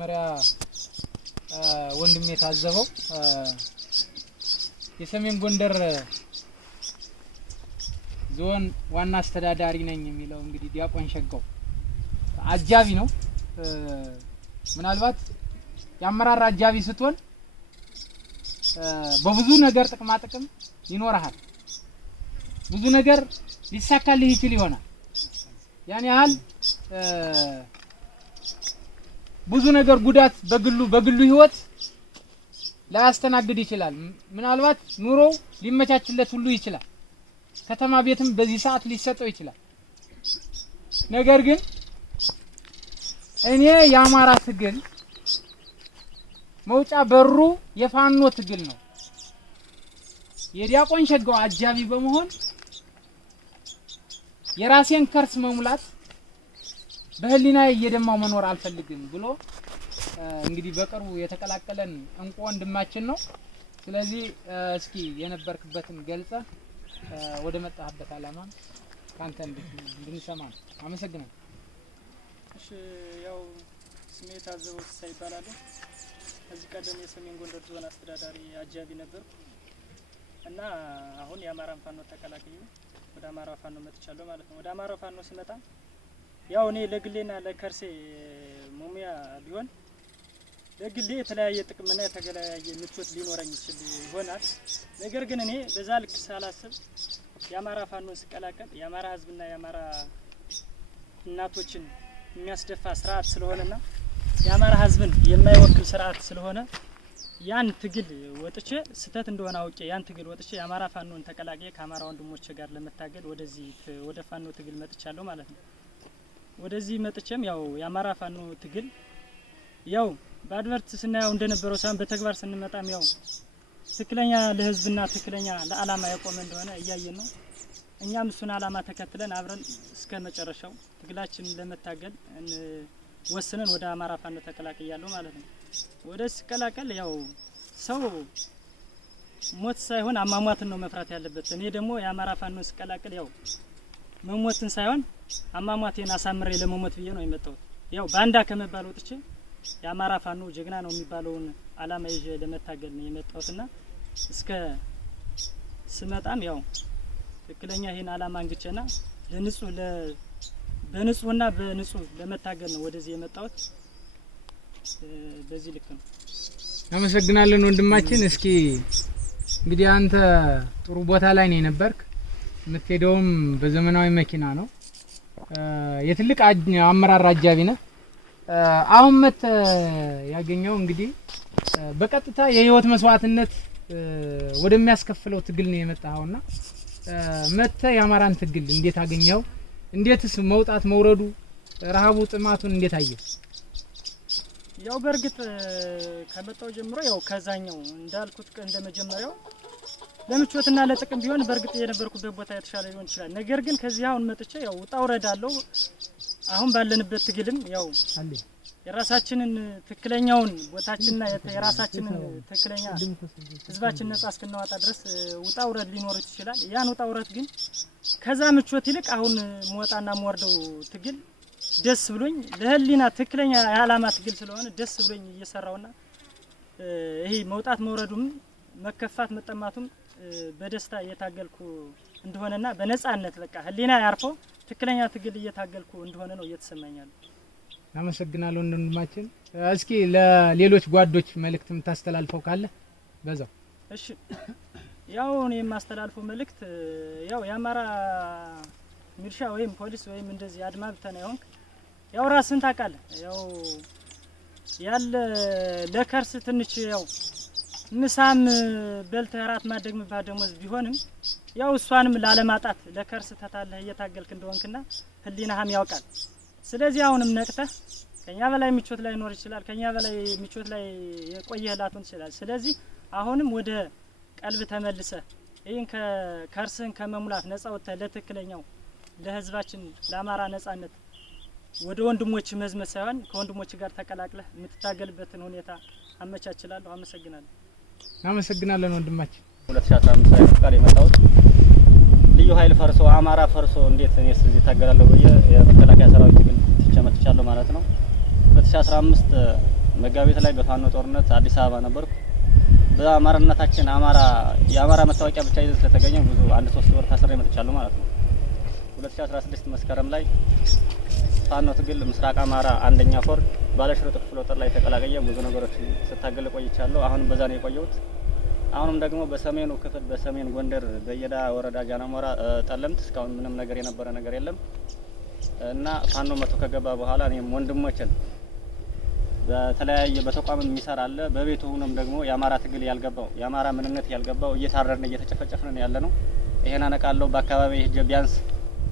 በመጀመሪያ ወንድሜ ታዘበው የሰሜን ጎንደር ዞን ዋና አስተዳዳሪ ነኝ የሚለው እንግዲህ ዲያቆን ሸጋው አጃቢ ነው። ምናልባት ያመራር አጃቢ ስትሆን በብዙ ነገር ጥቅም ይኖርሃል። ብዙ ነገር ሊሳካልህ ይችል ይሆናል። ያን ያህል ብዙ ነገር ጉዳት በግሉ ህይወት ላያስተናግድ ይችላል። ምናልባት ኑሮ ሊመቻችለት ሁሉ ይችላል። ከተማ ቤትም በዚህ ሰዓት ሊሰጠው ይችላል። ነገር ግን እኔ የአማራ ትግል መውጫ በሩ የፋኖ ትግል ነው። የዲያቆን ሸጋው አጃቢ በመሆን የራሴን ከርስ መሙላት በህሊናዬ እየደማው መኖር አልፈልግም ብሎ እንግዲህ በቅርቡ የተቀላቀለን እንቁ ወንድማችን ነው። ስለዚህ እስኪ የነበርክበትን ገልጸ ወደ መጣህበት አላማ ካንተ እንድንሰማ ነው። አመሰግናለሁ። እሺ ያው ስሜ ታዘበው ይባላል። እዚህ ቀደም የሰሜን ጎንደር ዞን አስተዳዳሪ አጃቢ ነበርኩ እና አሁን የአማራን ፋኖ ተቀላቅዬ ወደ አማራ ፋኖ መጥቻለሁ ማለት ነው። ወደ አማራ ፋኖ ሲመጣ ያው እኔ ለግሌና ለከርሴ ሙሚያ ቢሆን ለግሌ የተለያየ ጥቅምና የተለያየ ምቾት ሊኖረኝ ይችል ይሆናል። ነገር ግን እኔ በዛ ልክ ሳላስብ የአማራ ፋኖን ሲቀላቀል የአማራ ህዝብና የአማራ እናቶችን የሚያስደፋ ስርዓት ስለሆነና የአማራ ህዝብን የማይወክል ስርዓት ስለሆነ ያን ትግል ወጥቼ ስተት እንደሆነ አውቄ ያን ትግል ወጥቼ የአማራ ፋኖን ተቀላቅዬ ከአማራ ወንድሞቼ ጋር ለመታገል ወደ ፋኖ ትግል መጥቻለሁ ማለት ነው። ወደዚህ መጥቼም ያው የአማራ ፋኖ ትግል ያው በአድቨርት ስናየው እንደነበረው ሳይሆን በተግባር ስንመጣም ያው ትክክለኛ ለህዝብና ትክክለኛ ለዓላማ የቆመ እንደሆነ እያየን ነው። እኛም እሱን ዓላማ ተከትለን አብረን እስከ መጨረሻው ትግላችንን ለመታገል ወስነን ወደ አማራ ፋኖ ተቀላቅያለሁ ማለት ነው። ወደ ሲቀላቀል ያው ሰው ሞት ሳይሆን አሟሟትን ነው መፍራት ያለበት። እኔ ደግሞ የአማራ ፋኖ ሲቀላቀል ያው መሞትን ሳይሆን አሟሟቴን አሳምሬ ለመሞት ብዬ ነው የመጣሁት። ያው ባንዳ ከመባል ወጥቼ የአማራ ፋኖ ጀግና ነው የሚባለውን ዓላማ ይዤ ለመታገል ነው የመጣሁትና እስከ ስመጣም ያው ትክክለኛ ይሄን ዓላማ አንግቼና በንጹህና በንጹህ ለመታገል ነው ወደዚህ የመጣሁት። በዚህ ልክ ነው። አመሰግናለን ወንድማችን። እስኪ እንግዲህ አንተ ጥሩ ቦታ ላይ ነው የነበርክ። የምትሄደውም በዘመናዊ መኪና ነው። የትልቅ አመራር አጃቢ ነህ። አሁን መተ ያገኘው እንግዲህ በቀጥታ የህይወት መስዋዕትነት ወደሚያስከፍለው ትግል ነው የመጣኸውና መተ የአማራን ትግል እንዴት አገኘው? እንዴትስ መውጣት መውረዱ ረሃቡ ጥማቱን እንዴት አየህ? ያው በርግጥ ከመጣው ጀምሮ ያው ከዛኛው እንዳልኩት እንደመጀመሪያው ለምቾትና ለጥቅም ቢሆን በርግጥ የነበርኩበት ቦታ የተሻለ ሊሆን ይችላል። ነገር ግን ከዚህ አሁን መጥቼ ያው ውጣ ውረዳለው አሁን ባለንበት ትግልም ያው የራሳችንን ትክክለኛውን ቦታችንና የራሳችንን ትክክለኛ ህዝባችን ነጻ እስክናወጣ ድረስ ውጣ ውረድ ሊኖር ይችላል። ያን ውጣ ውረድ ግን ከዛ ምቾት ይልቅ አሁን መወጣና መወርደው ትግል ደስ ብሎኝ ለህሊና ትክክለኛ የዓላማ ትግል ስለሆነ ደስ ብሎኝ እየሰራውና ይሄ መውጣት መውረዱም መከፋት መጠማቱም በደስታ እየታገልኩ እንደሆነና በነጻነት በቃ ህሊና ያርፎ ትክክለኛ ትግል እየታገልኩ እንደሆነ ነው እየተሰማኛል። አመሰግናለሁ ወንድማችን። እስኪ ለሌሎች ጓዶች መልእክት የምታስተላልፈው ካለ በዛው። እሺ ያው እኔ የማስተላልፈው መልእክት ያው የአማራ ሚሊሻ ወይም ፖሊስ ወይም እንደዚህ አድማ ብተና ይሆንክ ያው ራስን ታውቃለህ። ያው ያለ ለከርስ ትንሽ ያው ምሳም በልተህ ራት ማደግም ባደሞዝ ቢሆንም ያው እሷንም ላለማጣት ለከርስ ተታለህ እየታገልክ እንደሆንክና ህሊናህም ያውቃል። ስለዚህ አሁንም ነቅተህ ከኛ በላይ ምቾት ላይ ኖር ይችላል፣ ከኛ በላይ ምቾት ላይ የቆየህ ላትሆን ይችላል። ስለዚህ አሁንም ወደ ቀልብ ተመልሰህ ይሄን ከከርስህን ከመሙላት ነጻ ወጥተህ ለትክክለኛው ለህዝባችን ለአማራ ነጻነት ወደ ወንድሞች መዝመት ሳይሆን ከወንድሞች ጋር ተቀላቅለህ የምትታገልበትን ሁኔታ አመቻችላለሁ። አመሰግናለሁ። አመሰግናለን ወንድማችን። 2015 ላይ ፍቃድ የመጣሁት ልዩ ኃይል ፈርሶ አማራ ፈርሶ እንዴት እኔስ እዚህ ታገላለሁ ብዬ የመከላከያ ሰራዊት ግን ትቼ መጥቻለሁ ማለት ነው። 2015 መጋቢት ላይ በፋኖ ጦርነት አዲስ አበባ ነበርኩ። በአማራነታችን የአማራ መታወቂያ ብቻ ይዘን ስለተገኘ ብዙ 1-3 ወር ታስሬ መጥቻለሁ ማለት ነው። 2016 መስከረም ላይ ፋኖ ትግል ምስራቅ አማራ አንደኛ ኮር ባለሽርጥ ክፍለ ጦር ላይ ተቀላቀየ ብዙ ነገሮች ስታገል ቆይቻለሁ። አሁንም በዛ ነው የቆየሁት። አሁንም ደግሞ በሰሜኑ ክፍል በሰሜን ጎንደር በየዳ ወረዳ ጃናሞራ ጠለምት እስካሁን ምንም ነገር የነበረ ነገር የለም እና ፋኖ መቶ ከገባ በኋላ እኔም ወንድሞችን በተለያየ በተቋም የሚሰራ አለ በቤቱ ሆኖም ደግሞ የአማራ ትግል ያልገባው የአማራ ምንነት ያልገባው እየታረርን እየተጨፈጨፍን ያለ ነው። ይሄን አነቃለሁ በአካባቢ ሄጄ ቢያንስ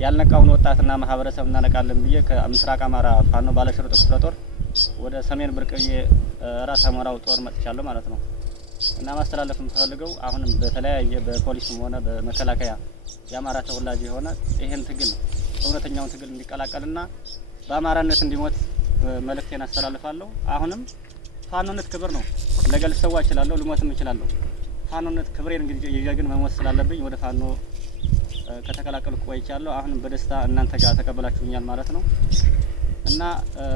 ያልነቃውን ወጣትና ማህበረሰብ እናነቃለን ብዬ ከምስራቅ አማራ ፋኖ ባለሽርጥ ክፍለ ጦር ወደ ሰሜን ብርቅዬ ራስ አሞራው ጦር መጥቻለሁ ማለት ነው እና ማስተላለፍ የምፈልገው አሁንም በተለያየ በፖሊስም ሆነ በመከላከያ የአማራ ተወላጅ የሆነ ይሄን ትግል እውነተኛውን ትግል እንዲቀላቀልና በአማራነት እንዲሞት መልእክቴን አስተላልፋለሁ። አሁንም ፋኖነት ክብር ነው። ነገ ልሰዋ እችላለሁ፣ ልሞትም እችላለሁ። ፋኖነት ክብሬን እንግዲህ ይገግን መሞት ስላለብኝ ወደ ፋኖ ከተቀላቀልኩ ቆይቻለሁ። አሁንም በደስታ እናንተ ጋር ተቀበላችሁኛል ማለት ነው እና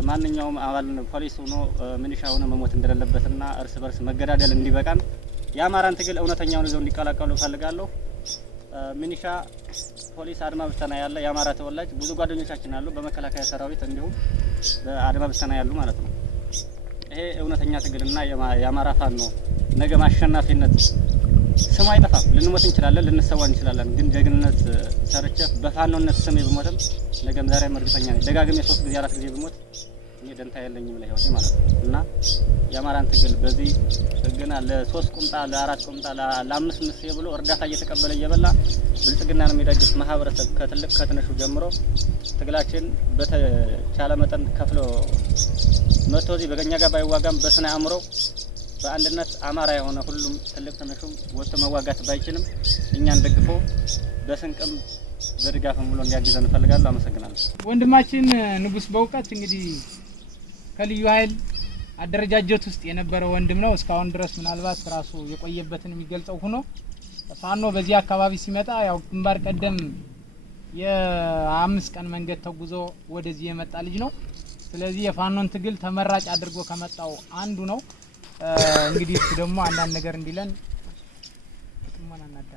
ማንኛውም አባል ፖሊስ ሆኖ ሚሊሻ ሆኖ መሞት እንደሌለበትና እርስ በርስ መገዳደል እንዲበቃን የአማራን ትግል እውነተኛውን ይዘው እንዲቀላቀሉ ፈልጋለሁ። ሚሊሻ፣ ፖሊስ፣ አድማ ብተና ያለ የአማራ ተወላጅ ብዙ ጓደኞቻችን አሉ በመከላከያ ሰራዊት እንዲሁም በአድማ ብተና ያሉ ማለት ነው። ይሄ እውነተኛ ትግልና የአማራ ፋኖ ነገ ማሸናፊነት ስም አይጠፋም። ልንሞት እንችላለን፣ ልንሰዋ እንችላለን። ግን ጀግንነት ሰርቼ በፋኖነት ስሜ ብሞትም ነገም ዛሬም እርግጠኛ ነኝ ደጋግሜ 3 ጊዜ 4 ጊዜ ብሞት እኔ ደንታ የለኝም ለህይወቴ ማለት ነው እና የአማራን ትግል በዚህ ግና ለ3 ቁምጣ ለ4 ቁምጣ ለ5 ምስ ብሎ እርዳታ እየተቀበለ እየበላ ብልጽግናን የሚደግፍ ማህበረሰብ ከትልቅ ከትንሹ ጀምሮ ትግላችን በተቻለ መጠን ከፍሎ መጥቶ እዚህ በገኛ ጋር ባይዋጋም በስነ አእምሮ በአንድነት አማራ የሆነ ሁሉም ትልቅ ትንሹም ወጥቶ መዋጋት ባይችልም እኛን ደግፎ በስንቅም በድጋፍም ብሎ እንዲያግዘን እንፈልጋለን። አመሰግናለሁ። ወንድማችን ንጉስ በእውቀት እንግዲህ ከልዩ ኃይል አደረጃጀት ውስጥ የነበረ ወንድም ነው። እስካሁን ድረስ ምናልባት ራሱ የቆየበትን የሚገልጸው ሆኖ ፋኖ በዚህ አካባቢ ሲመጣ ያው ግንባር ቀደም የ5 ቀን መንገድ ተጉዞ ወደዚህ የመጣ ልጅ ነው። ስለዚህ የፋኖን ትግል ተመራጭ አድርጎ ከመጣው አንዱ ነው። እንግዲህ እሱ ደግሞ አንዳንድ ነገር እንዲለን ጥሞና እናዳ።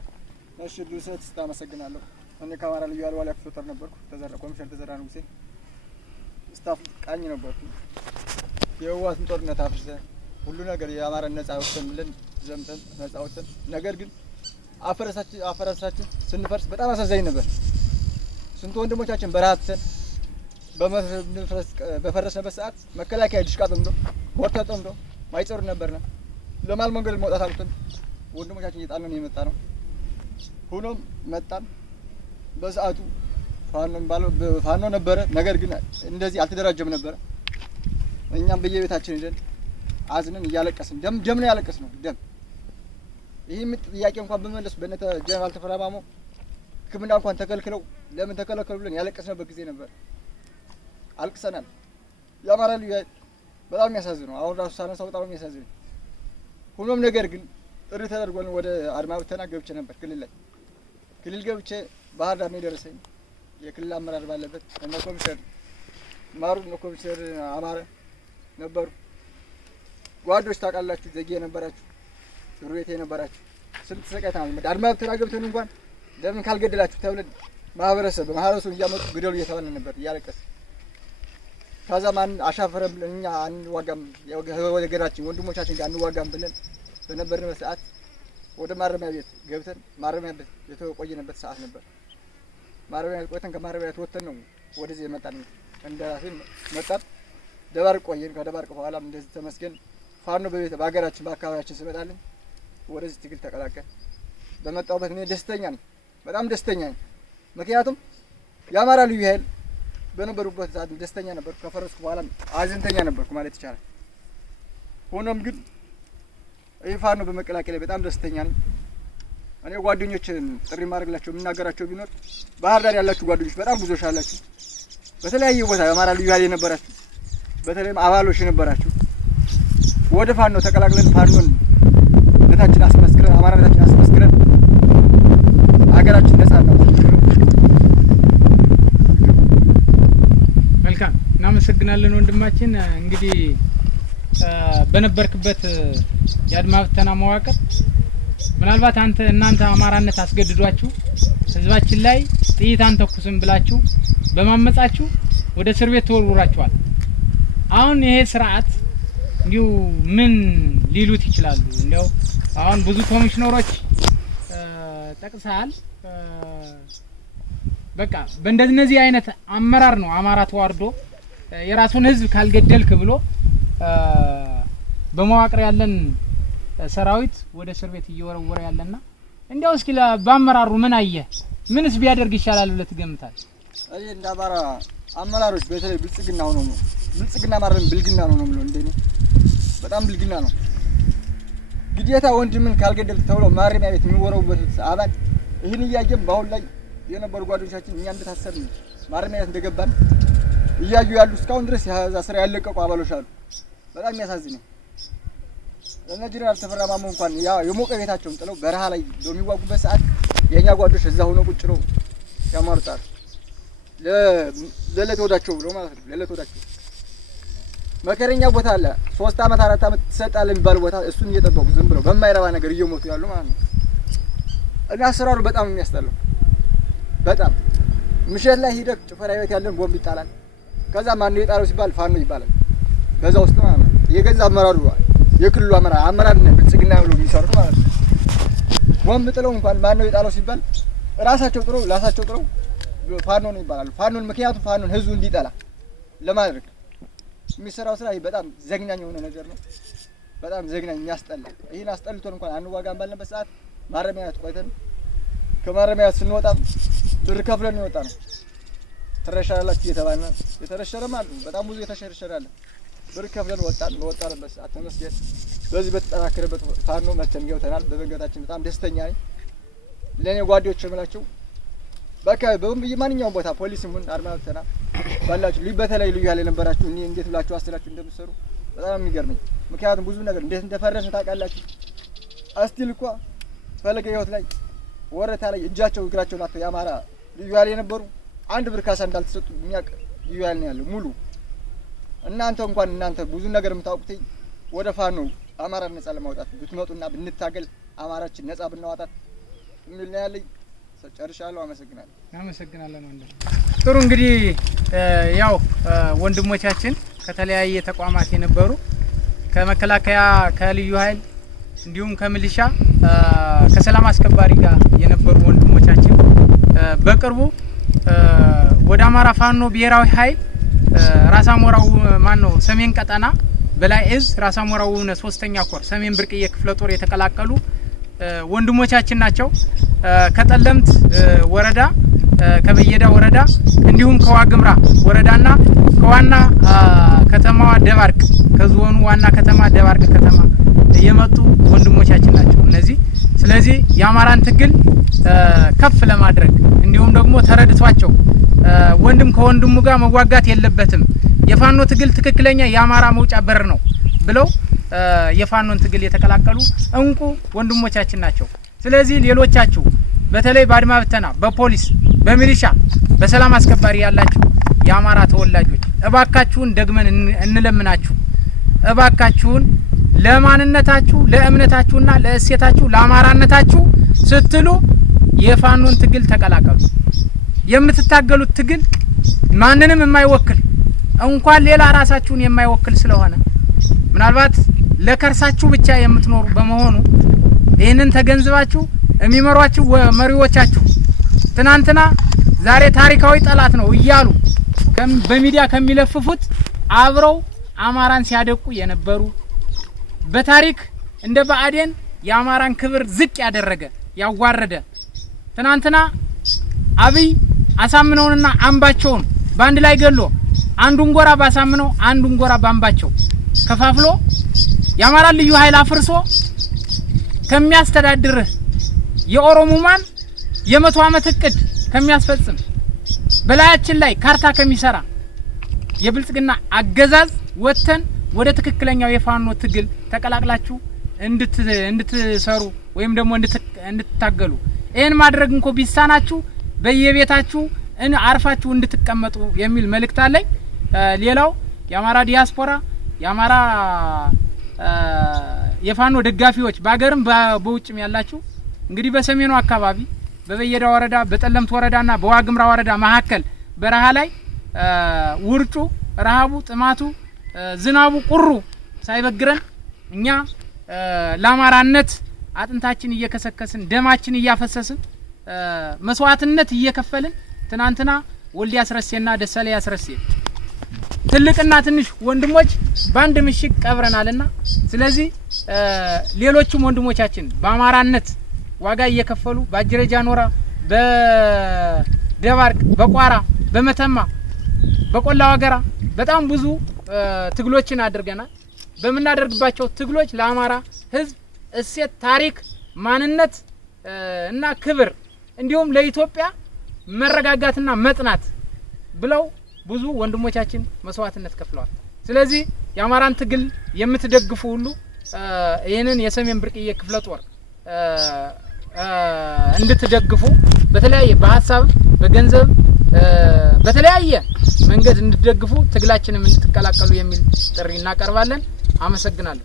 እሺ ዱሰት ስታመሰግናለሁ። እኔ ከአማራ ልዩ ኃይል ዋሊያ ክፍለ ጦር ነበርኩ። ኮሚሽነር ተዘራ ንጉሴ ስታፍ ቃኝ ነበርኩ። የህወሓትን ጦርነት አፍርሰን ሁሉ ነገር የአማራን ነጻ ወጥተን ብለን ዘምተን ነጻ ወጥተን ነገር ግን አፈረሳችን ስንፈርስ በጣም አሳዛኝ ነበር። ስንት ወንድሞቻችን በረሃተን በፈረስንበት ሰዓት መከላከያ ድሽቃ ጠምዶ ሞርተር ጠምዶ ማይጸሩ ነበርና ለማል መንገድ መውጣት አልኩት። ወንድሞቻችን እየጣልን የመጣ ነው። ሆኖም መጣን። በሰዓቱ ፋኖ ነበረ፣ ነገር ግን እንደዚህ አልተደራጀም ነበረ። እኛም በየቤታችን ሄደን አዝነን እያለቀስን ደም ነው ያለቀስነው ደም። ይሄም ጥያቄ እንኳን በመለስ በእነተ ጀነራል ተፈራ ማሞ ሕክምና እንኳን ተከልክለው ለምን ተከለከሉ ብለን ያለቀስነበት ጊዜ ነበር። አልቅሰናል። የአማራ ልዩ ኃይል በጣም የሚያሳዝነው አሁን ራሱ ሳነሳው በጣም የሚያሳዝነው። ሆኖም ነገር ግን ጥሪ ተደርጎን ወደ አድማ ብተና ገብቼ ነበር። ክልል ገብቼ ባህር ዳር ነው የደረሰኝ። የክልል አመራር ባለበት እነ ኮሚሽነር ማሩ እነ ኮሚሽነር አማረ ነበሩ። ጓዶች ታውቃላችሁ፣ ዘጌ የነበራችሁ ሩቤቴ የነበራችሁ ስንት ሰቀታ ነው። አድማ ብተና ገብተን እንኳን ለምን ካልገደላችሁ ተብለን ማህበረሰቡ እያመጡ ግደሉ እየተባለ ነበር እያለቀስ። ከዛ ማን አሻፈረን ብለን እኛ አንዋጋም ወገናችን ወንድሞቻችን ጋር አንዋጋም ብለን በነበርንበት ሰዓት ወደ ማረሚያ ቤት ገብተን ማረሚያ ቤት የተቆየንበት ሰዓት ነበር። ማረሚያ ቤት ቆይተን ከማረሚያ ቤት ወጥተን ነው ወደዚህ የመጣን። እንደራሴ መጣን። ደባርቅ ቆየን። ከደባርቅ በኋላም እንደዚህ ተመስገን ፋኖ በሀገራችን በአካባቢያችን ስመጣልን ወደዚህ ትግል ተቀላቀል። በመጣሁበት እኔ ደስተኛ ነኝ፣ በጣም ደስተኛ ነኝ። ምክንያቱም የአማራ ልዩ ኃይል በነበሩበት ሰዓት ደስተኛ ነበርኩ። ከፈረስኩ በኋላ አዘንተኛ ነበርኩ ማለት ይቻላል። ሆኖም ግን ይህ ፋኖ በመቀላቀል በጣም ደስተኛ ነኝ። እኔ ጓደኞችን ጥሪ ማድረግላቸው የምናገራቸው ቢኖር ባህር ዳር ያላችሁ ጓደኞች በጣም ብዙዎች አላችሁ። በተለያየ ቦታ የአማራ ልዩ ኃይል የነበራችሁ በተለይም አባሎች የነበራችሁ ወደ ፋኖ ተቀላቅለን ፋኖን ነታችን አስመስክረን አማራነታችን አስመስክረን ሀገራችን ነጻ ነው። መልካም እናመሰግናለን ወንድማችን። እንግዲህ በነበርክበት የአድማ ብተና መዋቅር ምናልባት እናንተ አማራነት አስገድዷችሁ ህዝባችን ላይ ጥይት አንተኩስም ብላችሁ በማመጻችሁ ወደ እስር ቤት ተወርውራችኋል። አሁን ይሄ ስርዓት እንዲሁ ምን ሊሉት ይችላሉ? እንዲያው አሁን ብዙ ኮሚሽነሮች ጠቅሰሃል። በቃ በእንደዚህ አይነት አመራር ነው አማራ ተዋርዶ የራሱን ህዝብ ካልገደልክ ብሎ በመዋቅር ያለን ሰራዊት ወደ እስር ቤት እየወረወረ ያለና እንዲያው እስኪ በአመራሩ ምን አየ? ምንስ ቢያደርግ ይሻላል ብለህ ትገምታለህ? አይ እንደ አማራ አመራሮች በተለይ ብልጽግና ሆኖ ነው ብልጽግና ማለት ብልግና ነው ነው እንደኔ በጣም ብልግና ነው። ግዴታ ወንድምን ካልገደልክ ተብሎ ማረሚያ ቤት የሚወረውበት አባል ይህን እያየም በአሁን ላይ የነበሩ ጓደኞቻችን እኛ እንደታሰርን ማረሚያ ቤት እንደገባን እያዩ ያሉ እስካሁን ድረስ ያዛ ስራ ያለቀቁ አባሎች አሉ። በጣም የሚያሳዝን ነው። እነ ጀነራል ተፈራ ማሞ እንኳን ያ የሞቀ ቤታቸውን ጥለው በረሃ ላይ በሚዋጉበት ሰዓት የኛ ጓዶች እዛ ሆነው ቁጭ ነው ያማርጣሉ። ለለት ወዳቸው ብሎ ማለት ነው። ለለት ወዳቸው መከረኛ ቦታ አለ 3 አመት 4 አመት ተሰጣለ የሚባል ቦታ እሱን እየጠበቁ ዝም ብለው በማይረባ ነገር እየሞቱ ያሉ ማለት ነው። እና አሰራሩ በጣም የሚያስጠላው በጣም ምሽት ላይ ሂደህ ጭፈራ ቤት ያለን ቦምብ ይጣላል። ከዛ ማን ነው የጣለው ሲባል ፋኖ ይባላል። በዛ ውስጥ ማለት ነው የገዛ አመራሩ የክልሉ አመራር ነው ብልጽግና ብሎ የሚሰሩት ማለት ነው። ቦምብ ጥለው እንኳን ማን ነው የጣለው ሲባል ራሳቸው ጥለው ፋኖ ነው ይባላል። ፋኖን ምክንያቱም ፋኖን ህዝቡ እንዲጠላ ለማድረግ የሚሰራው ስራ በጣም ዘግናኝ የሆነ ነገር ነው። በጣም ዘግናኝ የሚያስጠላ ይሄን አስጠልቶን እንኳን አንዋጋም ባልነበት ሰዓት ማረሚያ ቤት ቆይተን ከማረሚያ ቤት ስንወጣ ብር ከፍለን ነው የወጣነው። ተረሻላችሁ እየተባለ የተረሸረም አሉ። በጣም ብዙ የተሸረሸራለ ብር ከፍለን ወጣንበት ሰዓት ተመስገን በዚህ በተጠናከረበት ፋኖ መተን ገብተናል። በመንገዳችን በጣም ደስተኛ ነኝ። ለኔ ጓዶች የምላቸው በቃ በማንኛውም ቦታ ፖሊስም ሆነ አድማ ብተና ባላችሁ በተለይ ልዩ ያለ ነበራችሁ እኔ እንዴት ብላችሁ አስተላችሁ እንደምትሰሩ በጣም የሚገርመኝ። ምክንያቱም ብዙ ነገር እንዴት እንደፈረሰ ታውቃላችሁ። አስቲል እኮ ፈለገ ህይወት ላይ ወረታ ላይ እጃቸው እግራቸውን አጥተው ያማራ ልዩ ያለ የነበሩ አንድ ብር ካሳ እንዳልተሰጡ የሚያውቅ ልዩ ያለ ነው ያለው ሙሉ። እናንተ ብዙ ነገር የምታውቁት ወደ ፋኖ አማራ ነፃ ለማውጣት ብትመጡና ብንታገል አማራችን ነፃ ብናወጣት ምን ላይ ያለኝ ጨርሻለሁ። አመሰግናለሁ ወንድም። ጥሩ እንግዲህ ያው ወንድሞቻችን ከተለያየ ተቋማት የነበሩ ከመከላከያ ከልዩ ኃይል እንዲሁም ከሚሊሻ ከሰላም አስከባሪ ጋር የነበሩ ወንድሞቻችን በቅርቡ ወደ አማራ ፋኖ ብሔራዊ ኃይል ራስ አሞራው ሰሜን ቀጠና በላይ እዝ ራስ አሞራው 3ኛ ኮር ሰሜን ብርቅዬ ክፍለ ጦር የተቀላቀሉ ወንድሞቻችን ናቸው። ከጠለምት ወረዳ ከበየዳ ወረዳ እንዲሁም ከዋግምራ ወረዳና ከዋና ከተማዋ ደባርቅ ከዞኑ ዋና ከተማ ደባርቅ ከተማ የመጡ ወንድሞቻችን ናቸው እነዚህ። ስለዚህ የአማራን ትግል ከፍ ለማድረግ እንዲሁም ደግሞ ተረድቷቸው ወንድም ከወንድሙ ጋር መዋጋት የለበትም የፋኖ ትግል ትክክለኛ የአማራ መውጫ በር ነው ብለው የፋኖን ትግል የተቀላቀሉ እንቁ ወንድሞቻችን ናቸው። ስለዚህ ሌሎቻችሁ በተለይ በአድማ ብተና በፖሊስ በሚሊሻ በሰላም አስከባሪ ያላችሁ የአማራ ተወላጆች እባካችሁን ደግመን እንለምናችሁ እባካችሁን ለማንነታችሁ ለእምነታችሁና ለእሴታችሁ ለአማራነታችሁ ስትሉ የፋኖን ትግል ተቀላቀሉ። የምትታገሉት ትግል ማንንም የማይወክል እንኳን ሌላ ራሳችሁን የማይወክል ስለሆነ ምናልባት ለከርሳችሁ ብቻ የምትኖሩ በመሆኑ ይህንን ተገንዝባችሁ የሚመሯችሁ መሪዎቻችሁ ትናንትና ዛሬ ታሪካዊ ጠላት ነው እያሉ በሚዲያ ከሚለፍፉት አብረው አማራን ሲያደቁ የነበሩ በታሪክ እንደ ብአዴን የአማራን ክብር ዝቅ ያደረገ ያዋረደ ትናንትና አብይ አሳምነውንና አምባቸውን ባንድ ላይ ገሎ አንዱን ጎራ ባሳምነው አንዱን ጎራ ባምባቸው ከፋፍሎ የአማራ ልዩ ኃይል አፍርሶ ከሚያስተዳድር የኦሮሞማን የ100 ዓመት እቅድ ከሚያስፈጽም በላያችን ላይ ካርታ ከሚሰራ የብልጽግና አገዛዝ ወተን ወደ ትክክለኛው የፋኖ ትግል ተቀላቅላችሁ እንድትሰሩ ወይም ደግሞ እንድትታገሉ ይሄን ማድረግ እንኳ ቢሳናችሁ በየቤታችሁ አርፋችሁ እንድትቀመጡ የሚል መልእክት አለኝ። ሌላው የአማራ ዲያስፖራ የአማራ የፋኖ ደጋፊዎች በአገርም በውጭም ያላችሁ እንግዲህ በሰሜኑ አካባቢ በበየዳ ወረዳ በጠለምት ወረዳና በዋግምራ ወረዳ መካከል በረሃ ላይ ውርጩ፣ ረሃቡ፣ ጥማቱ፣ ዝናቡ፣ ቁሩ ሳይበግረን እኛ ለአማራነት አጥንታችን እየከሰከስን ደማችን እያፈሰስን መስዋዕትነት እየከፈልን ትናንትና ወልድ ያስረሴና ደሳሌ ያስረሴ ትልቅና ትንሽ ወንድሞች በአንድ ምሽግ ቀብረናልና ስለዚህ ሌሎችም ወንድሞቻችን በአማራነት ዋጋ እየከፈሉ በአጅረጃ ኖራ በደባርቅ በቋራ በመተማ በቆላ ወገራ በጣም ብዙ ትግሎችን አድርገናል። በመናደርግባቸው ትግሎች ለአማራ ሕዝብ እሴት፣ ታሪክ፣ ማንነት እና ክብር እንዲሁም ለኢትዮጵያ መረጋጋትና መጽናት ብለው ብዙ ወንድሞቻችን መስዋዕትነት ከፍለዋል። ስለዚህ የአማራን ትግል የምትደግፉ ሁሉ ይህንን የሰሜን ብርቅዬ ክፍለ ጦር እንድትደግፉ በተለያየ በሀሳብ በገንዘብ በተለያየ መንገድ እንድትደግፉ ትግላችንም እንድትቀላቀሉ የሚል ጥሪ እናቀርባለን። አመሰግናለሁ።